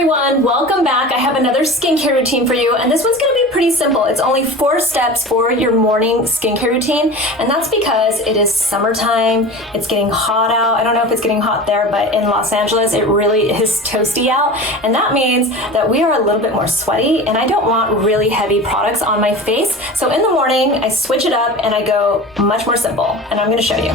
everyone, welcome back. I have another skincare routine for you, and this one's gonna be pretty simple. It's only 4 steps for your morning skincare routine, and that's because it is summertime. It's getting hot out. I don't know if it's getting hot there, but in Los Angeles, it really is toasty out, and that means that we are a little bit more sweaty, and I don't want really heavy products on my face. So in the morning, I switch it up and I go much more simple, and I'm gonna show you.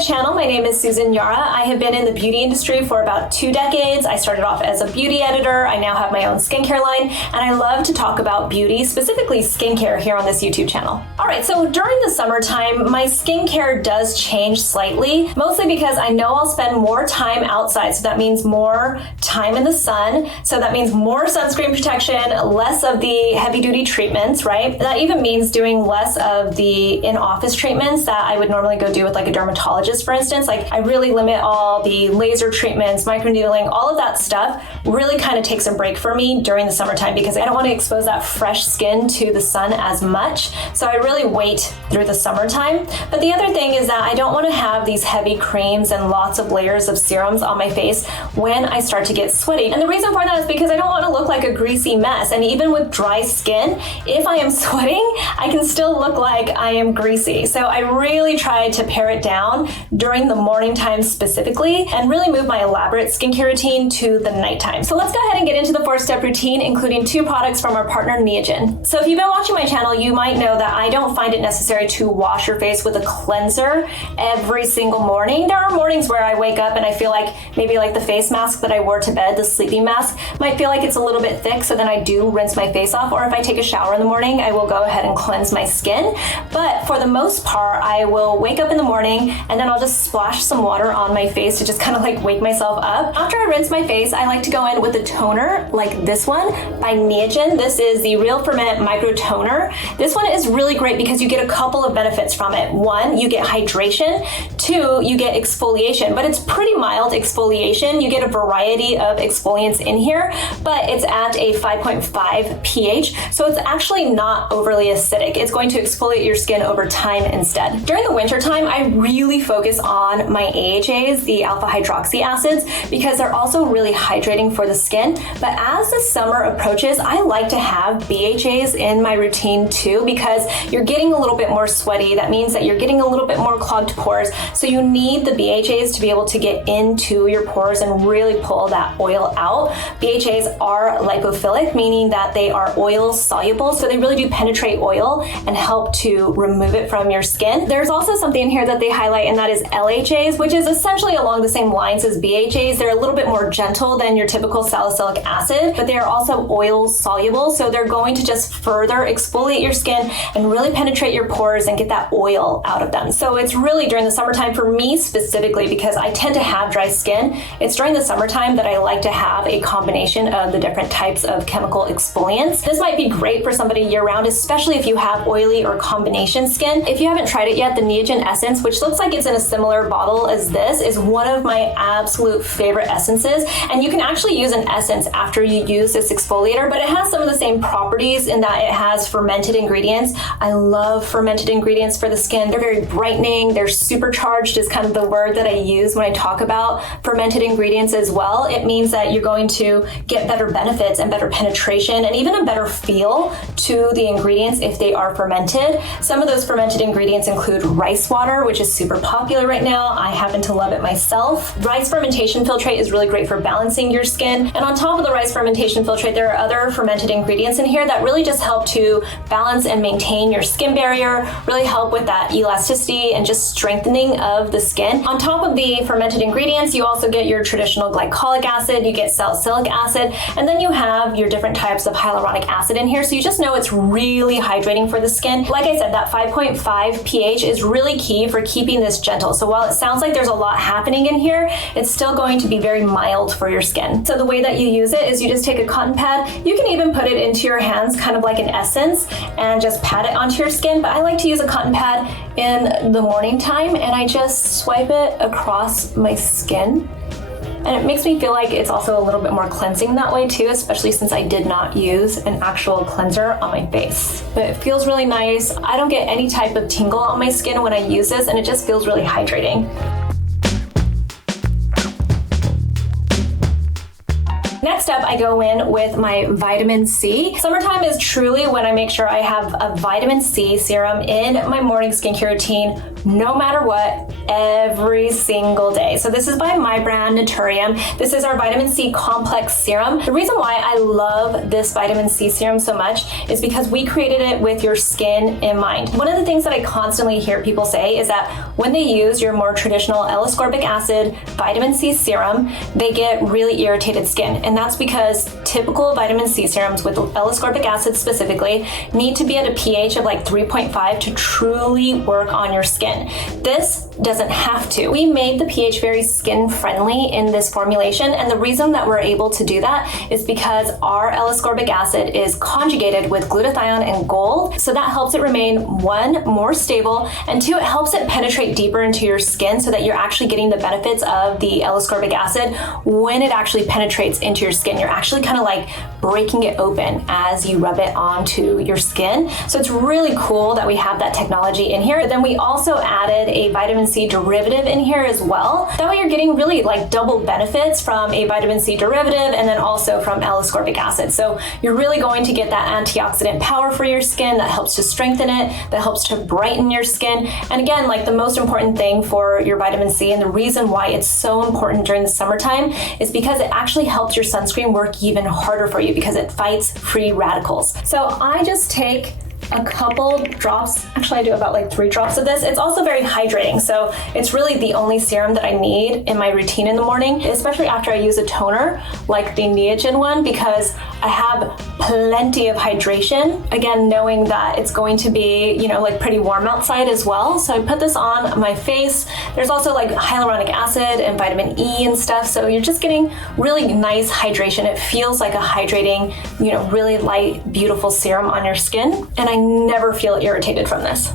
Channel. My name is Susan Yara. I have been in the beauty industry for about 2 decades. I started off as a beauty editor. I now have my own skincare line, and I love to talk about beauty, specifically skincare, here on this YouTube channel. All right, so during the summertime, my skincare does change slightly, mostly because I know I'll spend more time outside, so that means more time in the sun, so that means more sunscreen protection, less of the heavy-duty treatments, right? That even means doing less of the in-office treatments that I would normally go do with like a dermatologist, for instance. Like, I really limit all the laser treatments, microneedling, all of that stuff really kind of takes a break for me during the summertime because I don't want to expose that fresh skin to the sun as much. So I really wait through the summertime. But the other thing is that I don't want to have these heavy creams and lots of layers of serums on my face when I start to get sweaty. And the reason for that is because I don't want to look like a greasy mess. And even with dry skin, if I am sweating, I can still look like I am greasy. So I really try to pare it down during the morning time specifically, and really move my elaborate skincare routine to the nighttime. So let's go ahead and get into the 4-step routine, including 2 products from our partner NEOGEN. So if you've been watching my channel, you might know that I don't find it necessary to wash your face with a cleanser every single morning. There are mornings where I wake up and I feel like maybe like the face mask that I wore to bed, the sleeping mask, might feel like it's a little bit thick, so then I do rinse my face off, or if I take a shower in the morning, I will go ahead and cleanse my skin. But for the most part, I will wake up in the morning and then I'll just splash some water on my face to just kind of like wake myself up. After I rinse my face, I like to go in with a toner like this one by NEOGEN. This is the Real Ferment Micro Toner. This one is really great because you get a couple of benefits from it. 1, you get hydration. 2, you get exfoliation, but it's pretty mild exfoliation. You get a variety of exfoliants in here, but it's at a 5.5 pH, so it's actually not overly acidic. It's going to exfoliate your skin over time instead. During the winter time, I really focus on my AHAs, the alpha hydroxy acids, because they're also really hydrating for the skin. But as the summer approaches, I like to have BHAs in my routine too, because you're getting a little bit more sweaty. That means that you're getting a little bit more clogged pores. So you need the BHAs to be able to get into your pores and really pull that oil out. BHAs are lipophilic, meaning that they are oil soluble. So they really do penetrate oil and help to remove it from your skin. There's also something in here that they highlight, and that is LHAs, which is essentially along the same lines as BHAs. They're a little bit more gentle than your typical salicylic acid, but they are also oil soluble. So they're going to just further exfoliate your skin and really penetrate your pores and get that oil out of them. So it's really during the summertime for me specifically, because I tend to have dry skin. It's during the summertime that I like to have a combination of the different types of chemical exfoliants. This might be great for somebody year round, especially if you have oily or combination skin. If you haven't tried it yet, the NEOGEN Essence, which looks like it's in a similar bottle as this, is one of my absolute favorite essences. And you can actually use an essence after you use this exfoliator, but it has some of the same properties in that it has fermented ingredients. I love fermented ingredients for the skin. They're very brightening. They're supercharged is kind of the word that I use when I talk about fermented ingredients as well. It means that you're going to get better benefits and better penetration and even a better feel to the ingredients if they are fermented. Some of those fermented ingredients include rice water, which is super popular right now. I happen to love it myself. Rice fermentation filtrate is really great for balancing your skin. And on top of the rice fermentation filtrate, there are other fermented ingredients in here that really just help to balance and maintain your skin barrier, really help with that elasticity and just strengthening of the skin. On top of the fermented ingredients, you also get your traditional glycolic acid, you get salicylic acid, and then you have your different types of hyaluronic acid in here. So you just know it's really hydrating for the skin. Like I said, that 5.5 pH is really key for keeping this gentle. So while it sounds like there's a lot happening in here, it's still going to be very mild for your skin. So the way that you use it is you just take a cotton pad. You can even put it into your hands, kind of like an essence, and just pat it onto your skin. But I like to use a cotton pad in the morning time, and I just swipe it across my skin. And it makes me feel like it's also a little bit more cleansing that way too, especially since I did not use an actual cleanser on my face. But it feels really nice. I don't get any type of tingle on my skin when I use this, and it just feels really hydrating. I go in with my vitamin C. Summertime is truly when I make sure I have a vitamin C serum in my morning skincare routine, no matter what, every single day. So this is by my brand, NATURIUM. This is our vitamin C complex serum. The reason why I love this vitamin C serum so much is because we created it with your skin in mind. One of the things that I constantly hear people say is that when they use your more traditional L-ascorbic acid vitamin C serum, they get really irritated skin. And that's because typical vitamin C serums with L-ascorbic acid specifically need to be at a pH of like 3.5 to truly work on your skin. This doesn't have to. We made the pH very skin friendly in this formulation, and the reason that we're able to do that is because our L-ascorbic acid is conjugated with glutathione and gold, so that helps it remain, one, more stable, and two, it helps it penetrate deeper into your skin so that you're actually getting the benefits of the L-ascorbic acid when it actually penetrates into your skin. You're actually kind of like breaking it open as you rub it onto your skin. So it's really cool that we have that technology in here. Then we also added a vitamin C derivative in here as well. That way you're getting really like double benefits from a vitamin C derivative and then also from L-ascorbic acid. So you're really going to get that antioxidant power for your skin that helps to strengthen it, that helps to brighten your skin. And again, like the most important thing for your vitamin C and the reason why it's so important during the summertime is because it actually helps your sunscreen work even harder for you because it fights free radicals. So I just take a couple drops, actually I do about like 3 drops of this. It's also very hydrating, so it's really the only serum that I need in my routine in the morning, especially after I use a toner like the NEOGEN one, because I have plenty of hydration. Again, knowing that it's going to be, you know, like pretty warm outside as well. So I put this on my face. There's also like hyaluronic acid and vitamin E and stuff, so you're just getting really nice hydration. It feels like a hydrating, you know, really light, beautiful serum on your skin, and I never feel irritated from this.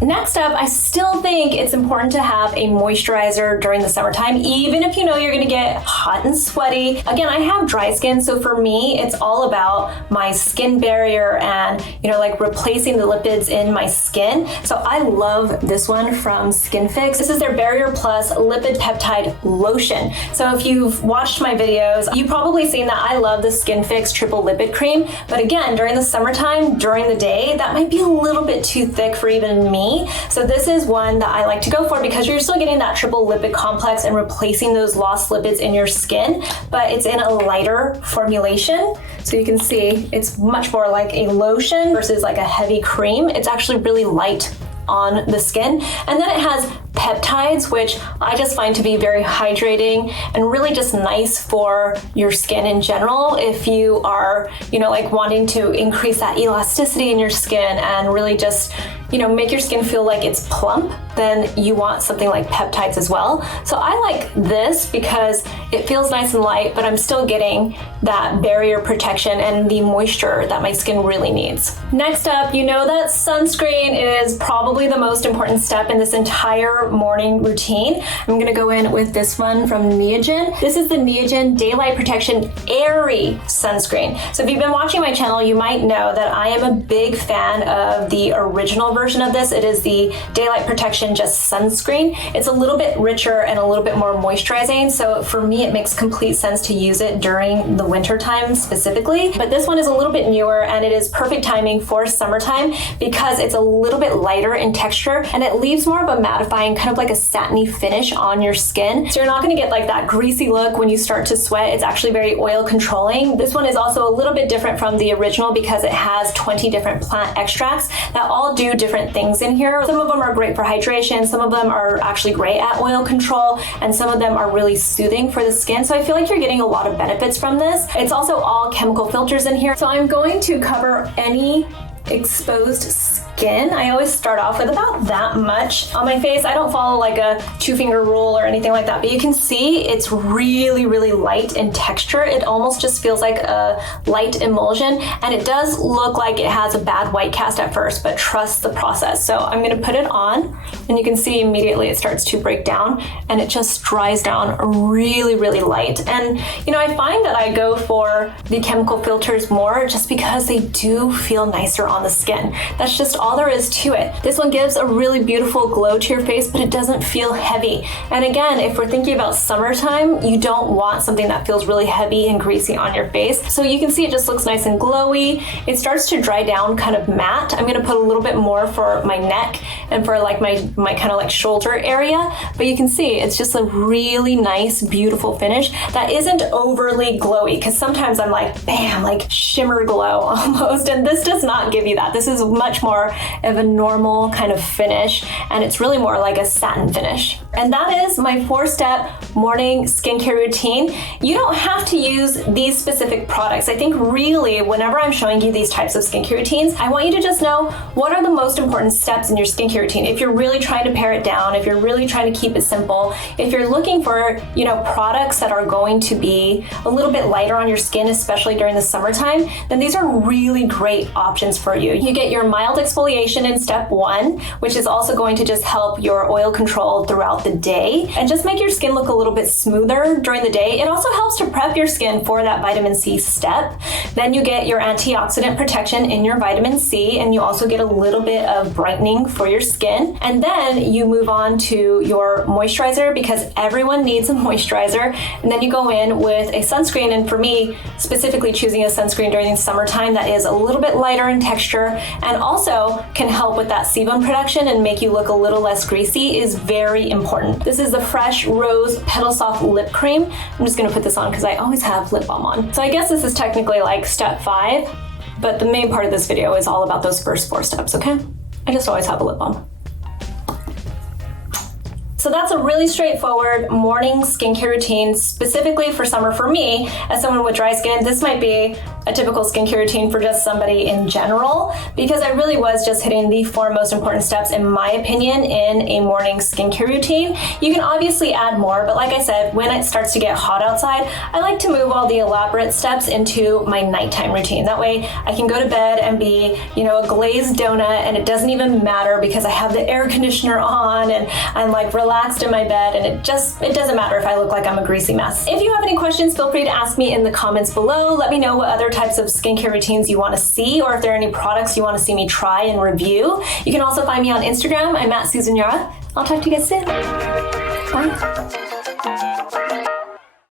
Next up, I still think it's important to have a moisturizer during the summertime, even if you know you're gonna get hot and sweaty. Again, I have dry skin, so for me, it's all about my skin barrier and, you know, like replacing the lipids in my skin. So I love this one from Skinfix. This is their Barrier Plus Lipid-Peptide Lotion. So if you've watched my videos, you've probably seen that I love the Skinfix Triple Lipid Cream. But again, during the summertime, during the day, that might be a little bit too thick for even me. So this is one that I like to go for because you're still getting that triple lipid complex and replacing those lost lipids in your skin, but it's in a lighter formulation. So you can see it's much more like a lotion versus like a heavy cream. It's actually really light on the skin. And then it has peptides, which I just find to be very hydrating and really just nice for your skin in general. If you are, you know, like wanting to increase that elasticity in your skin and really just, you know, make your skin feel like it's plump, then you want something like peptides as well. So I like this because it feels nice and light, but I'm still getting that barrier protection and the moisture that my skin really needs. Next up, you know that sunscreen is probably the most important step in this entire morning routine. I'm gonna go in with this one from NEOGEN. This is the NEOGEN Daylight Protection Airy Sunscreen. So if you've been watching my channel, you might know that I am a big fan of the original version of this. It is the Daylight Protection Just Sunscreen. It's a little bit richer and a little bit more moisturizing, so for me it makes complete sense to use it during the winter time specifically. But this one is a little bit newer and it is perfect timing for summertime because it's a little bit lighter in texture and it leaves more of a mattifying, kind of like a satiny finish on your skin. So you're not gonna get like that greasy look when you start to sweat. It's actually very oil controlling. This one is also a little bit different from the original because it has 20 different plant extracts that all do different things in here. Some of them are great for hydration, some of them are actually great at oil control, and some of them are really soothing for the skin. So I feel like you're getting a lot of benefits from this. It's also all chemical filters in here. So I'm going to cover any exposed skin. I always start off with about that much on my face. I don't follow like a 2-finger rule or anything like that, but you can see it's really, really light in texture. It almost just feels like a light emulsion, and it does look like it has a bad white cast at first, but trust the process. So I'm gonna put it on, and you can see immediately it starts to break down, and it just dries down really, really light. And you know, I find that I go for the chemical filters more just because they do feel nicer on the skin. That's just all all there is to it. This one gives a really beautiful glow to your face, but it doesn't feel heavy. And again, if we're thinking about summertime, you don't want something that feels really heavy and greasy on your face. So you can see it just looks nice and glowy. It starts to dry down kind of matte. I'm gonna put a little bit more for my neck and for like my kind of like shoulder area, but you can see it's just a really nice, beautiful finish that isn't overly glowy, because sometimes I'm like, bam, like shimmer glow almost, and this does not give you that. This is much more of a normal kind of finish, and it's really more like a satin finish. And that is my 4-step morning skincare routine. You don't have to use these specific products. I think really whenever I'm showing you these types of skincare routines, I want you to just know what are the most important steps in your skincare routine. If you're really trying to pare it down, if you're really trying to keep it simple, if you're looking for, you know, products that are going to be a little bit lighter on your skin, especially during the summertime, then these are really great options for you. You get your mild exfoliation in step 1, which is also going to just help your oil control throughout the day and just make your skin look a little bit smoother during the day. It also helps to prep your skin for that vitamin C step. Then you get your antioxidant protection in your vitamin C, and you also get a little bit of brightening for your skin. And then you move on to your moisturizer, because everyone needs a moisturizer. And then you go in with a sunscreen, and for me, specifically choosing a sunscreen during the summertime that is a little bit lighter in texture and also can help with that sebum production and make you look a little less greasy is very important. This is the Fresh Rose Petal-Soft Lip Cream. I'm just gonna put this on because I always have lip balm on. So I guess this is technically like step 5, but the main part of this video is all about those first 4 steps, okay? I just always have a lip balm. So that's a really straightforward morning skincare routine, specifically for summer. For me, as someone with dry skin, this might be a typical skincare routine for just somebody in general, because I really was just hitting the 4 most important steps, in my opinion, in a morning skincare routine. You can obviously add more, but like I said, when it starts to get hot outside, I like to move all the elaborate steps into my nighttime routine. That way I can go to bed and be, you know, a glazed donut, and it doesn't even matter because I have the air conditioner on and I'm like relaxed in my bed, and it doesn't matter if I look like I'm a greasy mess. If you have any questions, feel free to ask me in the comments below. Let me know what other types of skincare routines you want to see, or if there are any products you want to see me try and review. You can also find me on Instagram. I'm at Susan Yara. I'll talk to you guys soon. Bye.